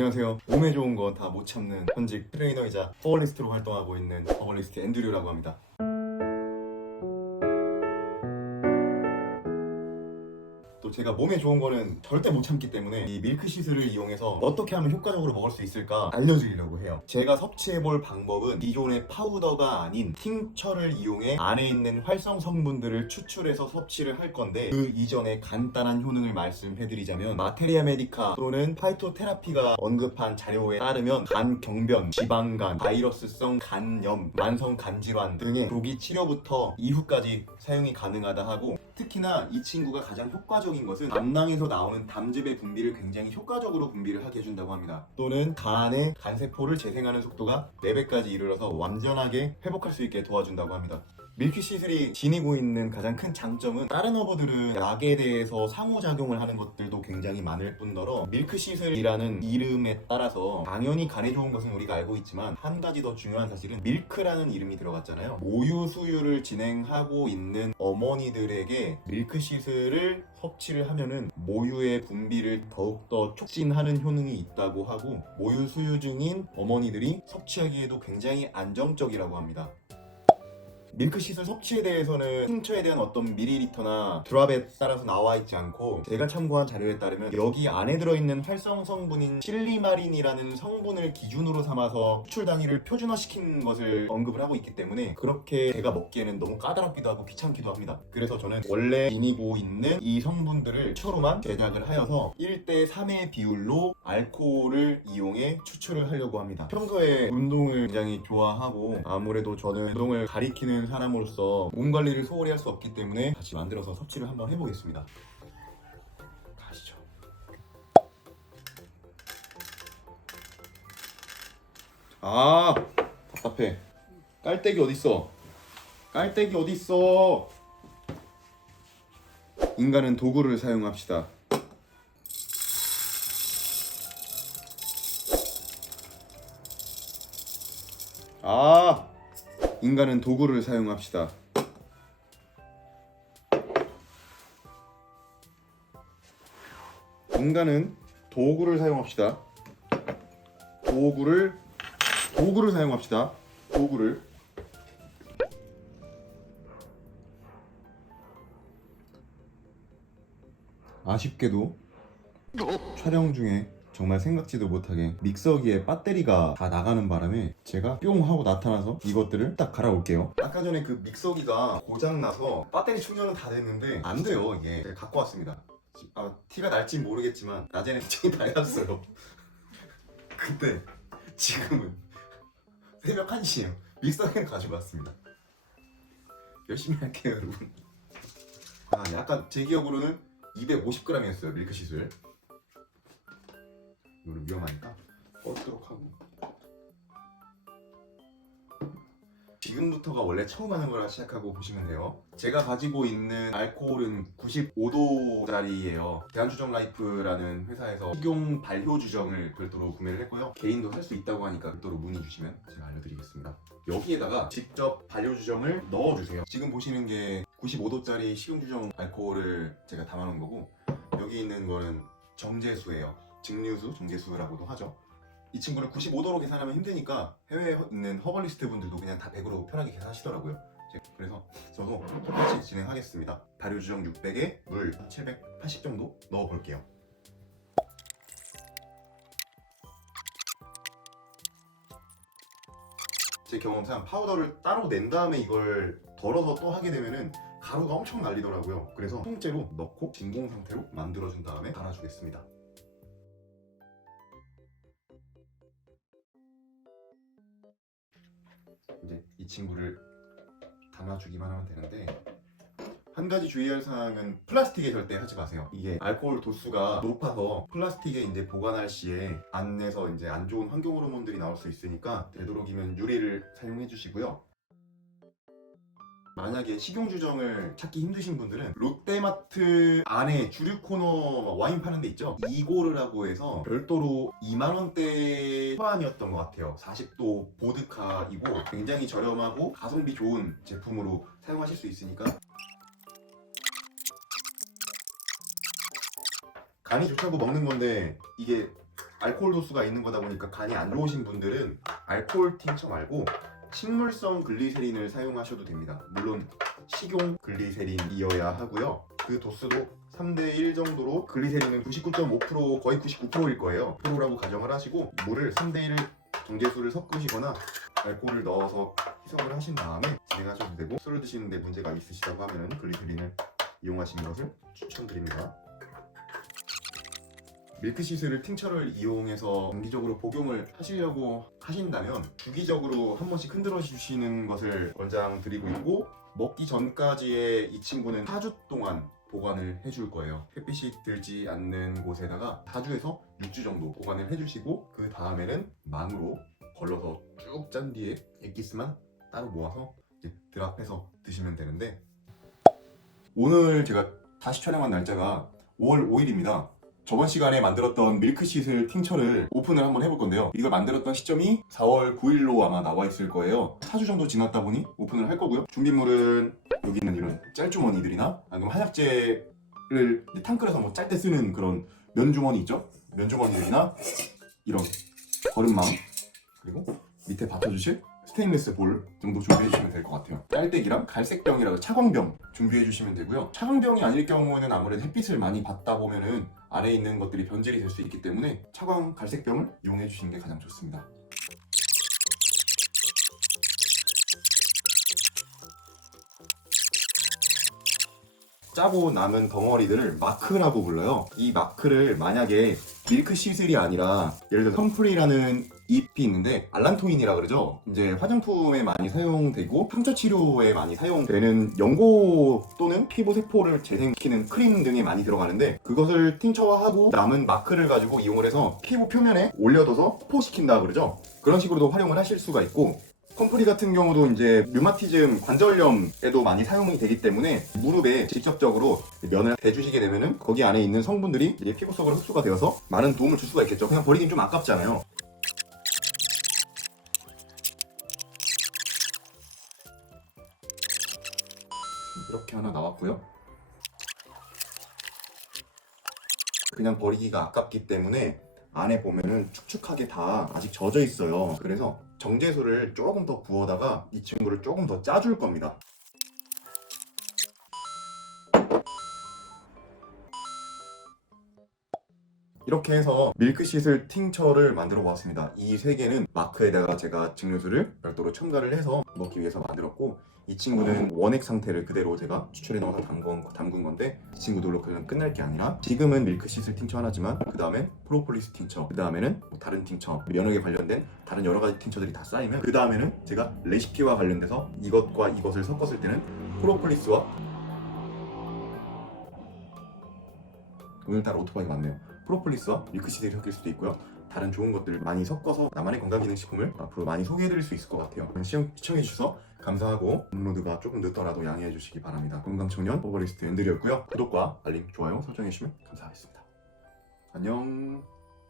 안녕하세요. 몸에 좋은 거 다 못 참는 현직 트레이너이자 허벌리스트로 활동하고 있는 허벌리스트 앤드류라고 합니다. 또 제가 몸에 좋은 거는 절대 못 참기 때문에 이 밀크시슬을 이용해서 어떻게 하면 효과적으로 먹을 수 있을까 알려드리려고 해요. 제가 섭취해볼 방법은 기존의 파우더가 아닌 팅처를 이용해 안에 있는 활성 성분들을 추출해서 섭취를 할 건데, 그 이전에 간단한 효능을 말씀해드리자면 마테리아 메디카 또는 파이토테라피가 언급한 자료에 따르면 간 경변, 지방간, 바이러스성 간염, 만성 간질환 등의 조기 치료부터 이후까지 사용이 가능하다 하고, 특히나 이 친구가 가장 효과적인 것은 담낭에서 나오는 담즙의 분비를 굉장히 효과적으로 분비를 하게 해준다고 합니다. 또는 간의 간세포를 재생하는 속도가 4배까지 이르러서 완전하게 회복할 수 있게 도와준다고 합니다. 밀크시슬이 지니고 있는 가장 큰 장점은 다른 허브들은 약에 대해서 상호작용을 하는 것들도 굉장히 많을 뿐더러 밀크시슬이라는 이름에 따라서 당연히 간에 좋은 것은 우리가 알고 있지만, 한 가지 더 중요한 사실은 밀크라는 이름이 들어갔잖아요. 모유 수유를 진행하고 있는 어머니들에게 밀크시슬을 섭취를 하면은 모유의 분비를 더욱더 촉진하는 효능이 있다고 하고, 모유 수유 중인 어머니들이 섭취하기에도 굉장히 안정적이라고 합니다. 밀크시슬 섭취에 대해서는 팅처에 대한 어떤 미리리터나 드랍에 따라서 나와 있지 않고, 제가 참고한 자료에 따르면 여기 안에 들어있는 활성 성분인 실리마린이라는 성분을 기준으로 삼아서 추출 단위를 표준화시킨 것을 언급을 하고 있기 때문에 그렇게 제가 먹기에는 너무 까다롭기도 하고 귀찮기도 합니다. 그래서 저는 원래 지니고 있는 이 성분들을 초로만 제작을 하여서 1대3의 비율로 알코올을 이용해 추출을 하려고 합니다. 평소에 운동을 굉장히 좋아하고, 아무래도 저는 운동을 가리키는 사람으로서 몸 관리를 소홀히 할 수 없기 때문에 다시 만들어서 섭취를 한번 해보겠습니다. 가시죠. 아, 답답해. 깔때기 어딨어? 깔때기 어딨어? 인간은 도구를 사용합시다. 인간은 도구를 사용합시다. 인간은 도구를 사용합시다. 도구를 사용합시다. 도구를. 아쉽게도 촬영 중에 정말 생각지도 못하게 믹서기에 배터리가 다 나가는 바람에 제가 뿅 하고 나타나서 이것들을 딱 갈아올게요. 아까 전에 그 믹서기가 고장나서 배터리 충전은 다 됐는데 안 돼요. 이게 제가 갖고 왔습니다. 티가 날진 모르겠지만 낮에는 굉장히 밝았어요. 근데 지금은 새벽 1시에요. 믹서기는 가지고 왔습니다. 열심히 할게요, 여러분. 약간 제 기억으로는 250g이었어요, 밀크시슬. 이거는 위험하니까 꺼도록 하고, 지금부터가 원래 처음 하는 거라 시작하고 보시면 돼요. 제가 가지고 있는 알코올은 95도짜리예요. 대한주정 라이프라는 회사에서 식용 발효 주정을 별도로 구매를 했고요. 개인도 살 수 있다고 하니까 별도로 문의 주시면 제가 알려드리겠습니다. 여기에다가 직접 발효 주정을 넣어주세요. 지금 보시는 게 95도짜리 식용 주정 알코올을 제가 담아놓은 거고, 여기 있는 거는 정제수예요. 증류수, 정제수라고도 하죠. 이 친구를 95도로 계산하면 힘드니까 해외에 있는 허벌리스트 분들도 그냥 다 100으로 편하게 계산하시더라고요. 그래서 저도 똑같이 진행하겠습니다. 발효주정 600에 물 780 정도 넣어볼게요. 제 경험상 파우더를 따로 낸 다음에 이걸 덜어서 또 하게 되면은 가루가 엄청 날리더라고요. 그래서 통째로 넣고 진공 상태로 만들어준 다음에 갈아주겠습니다. 이제 이 친구를 담아주기만 하면 되는데, 한 가지 주의할 사항은 플라스틱에 절대 하지 마세요. 이게 알코올 도수가 높아서 플라스틱에 이제 보관할 시에 안에서 이제 안 좋은 환경 호르몬들이 나올 수 있으니까 되도록이면 유리를 사용해 주시고요. 만약에 식용주정을 찾기 힘드신 분들은 롯데마트 안에 주류 코너 와인 파는 데 있죠? 이고르라고 해서 별도로 2만원대 초반이었던 것 같아요. 40도 보드카이고 굉장히 저렴하고 가성비 좋은 제품으로 사용하실 수 있으니까. 간이 좋다고 먹는 건데 이게 알코올 도수가 있는 거다 보니까 간이 안 좋으신 분들은 알코올 팅처 말고 식물성 글리세린을 사용하셔도 됩니다. 물론 식용 글리세린이어야 하고요. 그 도수도 3대1 정도로, 글리세린은 99.5% 거의 99%일 거예요. 프로라고 가정을 하시고 물을 3대1 정제수를 섞으시거나 알코올을 넣어서 희석을 하신 다음에 진행하셔도 되고, 술을 드시는데 문제가 있으시다고 하면 글리세린을 이용하시는 것을 추천드립니다. 밀크시슬을 팅처를 이용해서 정기적으로 복용을 하시려고 하신다면 주기적으로 한 번씩 흔들어 주시는 것을 권장드리고 있고, 먹기 전까지의 이 친구는 4주 동안 보관을 해줄 거예요. 햇빛이 들지 않는 곳에다가 4주에서 6주 정도 보관을 해주시고, 그 다음에는 망으로 걸러서 쭉 짠 뒤에 액기스만 따로 모아서 이제 드랍해서 드시면 되는데, 오늘 제가 다시 촬영한 날짜가 5월 5일입니다. 저번 시간에 만들었던 밀크시슬 팅처를 오픈을 한번 해볼 건데요. 이걸 만들었던 시점이 4월 9일로 아마 나와 있을 거예요. 4주 정도 지났다 보니 오픈을 할 거고요. 준비물은 여기 있는 이런 짤주머니들이나 아니면 한약재를 탕끓여서 뭐 짤 때 쓰는 그런 면주머니 있죠? 면주머니들이나 이런 거름망, 그리고 밑에 받쳐주실 스테인리스 볼 정도 준비해 주시면 될 것 같아요. 깔때기랑 갈색병이라고 차광병 준비해 주시면 되고요. 차광병이 아닐 경우에는 아무래도 햇빛을 많이 받다 보면은 안에 있는 것들이 변질이 될 수 있기 때문에 차광 갈색병을 이용해 주시는 게 가장 좋습니다. 짜고 남은 덩어리들을 마크라고 불러요. 이 마크를 만약에 밀크시슬이 아니라 예를 들어 컴프리라는 잎이 있는데 알란토인이라 그러죠. 이제 화장품에 많이 사용되고 상처 치료에 많이 사용되는 연고 또는 피부 세포를 재생시키는 크림 등에 많이 들어가는데, 그것을 팅처화하고 남은 마크를 가지고 이용을 해서 피부 표면에 올려둬서 포시킨다 그러죠. 그런 식으로도 활용을 하실 수가 있고, 컴프리 같은 경우도 이제 류마티즘, 관절염에도 많이 사용이 되기 때문에 무릎에 직접적으로 면을 대주시게 되면은 거기 안에 있는 성분들이 이제 피부 속으로 흡수가 되어서 많은 도움을 줄 수가 있겠죠. 그냥 버리긴 좀 아깝잖아요. 이렇게 하나 나왔고요. 그냥 버리기가 아깝기 때문에 안에 보면은 축축하게 다 아직 젖어 있어요. 그래서 정제수를 조금 더 부어다가 이 친구를 조금 더 짜줄 겁니다. 이렇게 해서 밀크시슬 팅처를 만들어 보았습니다. 이 세 개는 마크에다가 제가 증류수를 별도로 첨가를 해서 먹기 위해서 만들었고, 이 친구는 원액 상태를 그대로 제가 추출해 넣어서 담근 건데, 이 친구들로 그냥 끝날 게 아니라 지금은 밀크시슬 팅처 하나지만 그 다음엔 프로폴리스 팅처, 그 다음에는 뭐 다른 팅처, 면역에 관련된 다른 여러 가지 팅처들이 다 쌓이면 그 다음에는 제가 레시피와 관련돼서 이것과 이것을 섞었을 때는 프로폴리스와, 오늘따라 오토바이가 많네요. 프로폴리스와 밀크시슬이 섞일 수도 있고요. 다른 좋은 것들을 많이 섞어서 나만의 건강기능식품을 앞으로 많이 소개해드릴 수 있을 것 같아요. 시청해주셔서 감사하고, 업로드가 조금 늦더라도 양해해주시기 바랍니다. 건강청년 허버리스트 앤드류였고요. 구독과 알림, 좋아요 설정해주시면 감사하겠습니다. 안녕.